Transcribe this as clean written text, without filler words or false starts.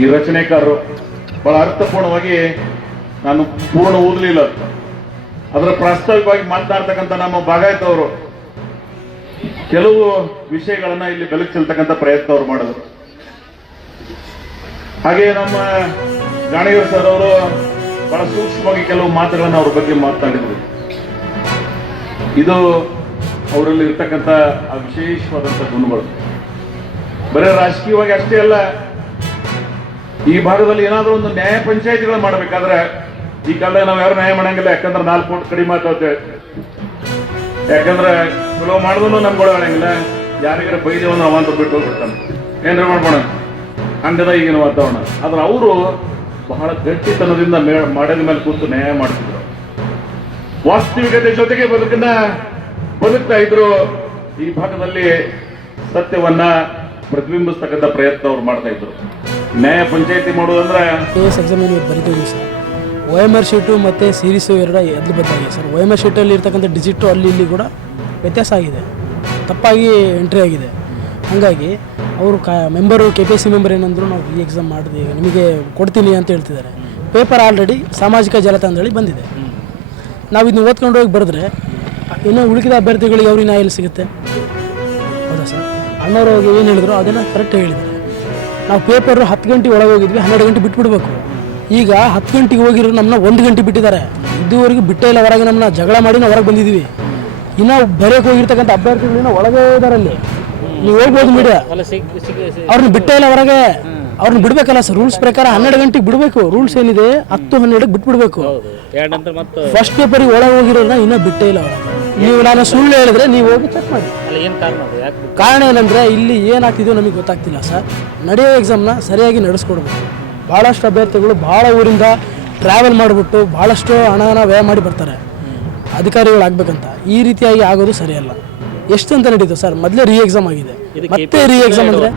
ಈ ರಚನೆಕಾರರು ಬಹಳ ಅರ್ಥಪೂರ್ಣವಾಗಿ, ನಾನು ಪೂರ್ಣ ಓದಲಿಲ್ಲ, ಅದರ ಪ್ರಾಸ್ತಾವಿಕವಾಗಿ ಮಾತನಾಡ್ತಕ್ಕಂಥ ನಮ್ಮ ಭಾಗಾಯತ್ ಅವರು ಕೆಲವು ವಿಷಯಗಳನ್ನ ಇಲ್ಲಿ ಬೆಳಕು ಚೆಲ್ತಕ್ಕಂಥ ಪ್ರಯತ್ನ ಅವರು ಮಾಡಿದ್ರು. ಹಾಗೆ ನಮ್ಮ ಗಾಣಿಗರ್ ಸರ್ ಅವರು ಬಹಳ ಸೂಕ್ಷ್ಮವಾಗಿ ಕೆಲವು ಮಾತುಗಳನ್ನು ಅವ್ರ ಬಗ್ಗೆ ಮಾತನಾಡಿದ್ರು. ಇದು ಅವರಲ್ಲಿ ಇರ್ತಕ್ಕಂಥ ಆ ವಿಶೇಷವಾದಂಥ ಗುಣಗಳು. ಬರೀ ರಾಜಕೀಯವಾಗಿ ಅಷ್ಟೇ ಅಲ್ಲ, ಈ ಭಾಗದಲ್ಲಿ ಏನಾದರೂ ಒಂದು ನ್ಯಾಯ ಪಂಚಾಯತಿಗಳು ಮಾಡಬೇಕಾದ್ರೆ ಈ ಕಾಲದಲ್ಲಿ ನಾವು ಯಾರು ನ್ಯಾಯ ಮಾಡಂಗಿಲ್ಲ, ಯಾಕಂದ್ರೆ 4 ಕೋಟಿ ಕಡಿಮೆ ಮಾತಾಡ್ತೇವೆ. ಯಾಕಂದ್ರೆ ಚಲೋ ಮಾಡಿದ್ರು ನಮ್ಗೆ ಒಳಗಂಗಿಲ್ಲ, ಯಾರಿಗಾರ ಬೈದೇವ ನಾವು ಅಂತ ಬಿಟ್ಟು ಹೋಗ್ಬಿಡ್ತಾನೆ, ಏನ್ರ ಮಾಡ್ಬೋಣ, ಹಂಗದ ಈಗಿನ ವಾತಾವರಣ. ಆದ್ರೆ ಅವರು ಬಹಳ ಗಟ್ಟಿತನದಿಂದ ಮಾಡದ ಮೇಲೆ ಕೂತು ನ್ಯಾಯ ಮಾಡ್ತಿದ್ರು. ವಾಸ್ತವಿಕತೆ ಜೊತೆಗೆ ಬದುಕ್ತಾ ಇದ್ರು. ಈ ಭಾಗದಲ್ಲಿ ಸತ್ಯವನ್ನ ಪ್ರತಿಬಿಂಬಿಸ್ತಕ್ಕಂಥ ಪ್ರಯತ್ನ ಅವ್ರು ಮಾಡ್ತಾ ಇದ್ರು. ನ್ಯಾಯ ಪಂಚಾಯತಿ ಮಾಡೋದಂದ್ರೆ ಎಕ್ಸಾಮ್ ಬರೀತೀವಿ ಸರ್. OMR ಶೀಟು ಮತ್ತು ಸೀರೀಸು ಎರಡು ಎದ್ದು ಬದ್ದಾಗಿದೆ ಸರ್. OMR ಶೀಟಲ್ಲಿ ಇರ್ತಕ್ಕಂಥ ಡಿಜಿಟು ಅಲ್ಲಿ ಇಲ್ಲಿ ಕೂಡ ವ್ಯತ್ಯಾಸ ಆಗಿದೆ, ತಪ್ಪಾಗಿ ಎಂಟ್ರಿ ಆಗಿದೆ. ಹಾಗಾಗಿ ಅವರು ಮೆಂಬರು KPSC ಮೆಂಬರ್ ಏನಂದ್ರು, ನಾವು ಈ ಎಕ್ಸಾಮ್ ಮಾಡಿದೆ ನಿಮಗೆ ಕೊಡ್ತೀನಿ ಅಂತ ಹೇಳ್ತಿದ್ದಾರೆ. ಪೇಪರ್ ಆಲ್ರೆಡಿ ಸಾಮಾಜಿಕ ಜಾಲತಾಣದಲ್ಲಿ ಬಂದಿದೆ. ನಾವು ಇದನ್ನ ಓದ್ಕೊಂಡು ಹೋಗಿ ಬರೆದ್ರೆ ಇನ್ನೂ ಉಳಿದ ಅಭ್ಯರ್ಥಿಗಳಿಗೆ ಅವ್ರಿಗೆ ನ್ಯಾಯ ಎಲ್ಲಿ ಸಿಗುತ್ತೆ? ಹೌದಾ ಸರ್? ಅಣ್ಣವರು ಏನು ಹೇಳಿದ್ರು ಅದನ್ನು ಕರೆಕ್ಟ್ ಹೇಳಿದ್ದಾರೆ. ನಾವು ಪೇಪರು 10 ಗಂಟೆ ಒಳಗೆ ಹೋಗಿದ್ವಿ, 12 ಗಂಟೆ ಬಿಟ್ಬಿಡ್ಬೇಕು. ಈಗ 10 ಗಂಟೆಗೆ ಹೋಗಿರೋ ನಮ್ಮನ್ನ 1 ಗಂಟೆ ಬಿಟ್ಟಿದ್ದಾರೆ. ಇದುವರೆಗೂ ಬಿಟ್ಟೇ ಇಲ್ಲ, ಹೊರಗೆ ನಮ್ಮನ್ನ ಜಗಳ ಮಾಡಿ ನಾವು ಹೊರಗೆ ಬಂದಿದ್ದೀವಿ. ಇನ್ನು ಬರೆಯೋಕೆ ಹೋಗಿರ್ತಕ್ಕಂಥ ಅಭ್ಯರ್ಥಿಗಳನ್ನ ಒಳಗೆ ಇದ್ದಾರಲ್ಲಿ, ನೀವು ಹೋಗ್ಬೋದು ಮೀಡಿಯಾ, ಅವ್ರನ್ನ ಬಿಟ್ಟೇ ಇಲ್ಲ ಹೊರಗೆ. ಅವ್ರನ್ನ ಬಿಡ್ಬೇಕಲ್ಲ ಸರ್, ರೂಲ್ಸ್ ಪ್ರಕಾರ 12 ಗಂಟೆಗೆ ಬಿಡಬೇಕು. ರೂಲ್ಸ್ ಏನಿದೆ 10-12ಕ್ಕೆ ಬಿಟ್ಬಿಡ್ಬೇಕು. ಫಸ್ಟ್ ಪೇಪರಿಗೆ ಒಳಗೆ ಹೋಗಿರೋದನ್ನ ಇನ್ನೂ ಬಿಟ್ಟೇ ಇಲ್ಲ ಹೊರಗೆ. ನೀವು ನಾನು ಸುಳ್ಳು ಹೇಳಿದ್ರೆ ನೀವು ಹೋಗಿ ಚೆಕ್ ಮಾಡಿ. ಕಾರಣ ಏನಂದ್ರೆ ಇಲ್ಲಿ ಏನಾಗ್ತಿದೆಯೋ ನಮಗೆ ಗೊತ್ತಾಗ್ತಿಲ್ಲ ಸರ್. ನಡೆಯೋ ಎಕ್ಸಾಮ್ನ ಸರಿಯಾಗಿ ನಡೆಸ್ಕೊಡ್ಬೇಕು. ಭಾಳಷ್ಟು ಅಭ್ಯರ್ಥಿಗಳು ಭಾಳ ಊರಿಂದ ಟ್ರಾವೆಲ್ ಮಾಡಿಬಿಟ್ಟು ಭಾಳಷ್ಟು ಹಣನ ವ್ಯಯ ಮಾಡಿ ಬರ್ತಾರೆ ಅಧಿಕಾರಿಗಳು ಆಗ್ಬೇಕಂತ. ಈ ರೀತಿಯಾಗಿ ಆಗೋದು ಸರಿಯಲ್ಲ. ಎಷ್ಟು ಅಂತ ನಡೀತು ಸರ್? ಮೊದಲೇ ರೀ ಎಕ್ಸಾಮ್ ಆಗಿದೆ, ಮತ್ತೆ ರೀ ಎಕ್ಸಾಮ್ ಅಂದರೆ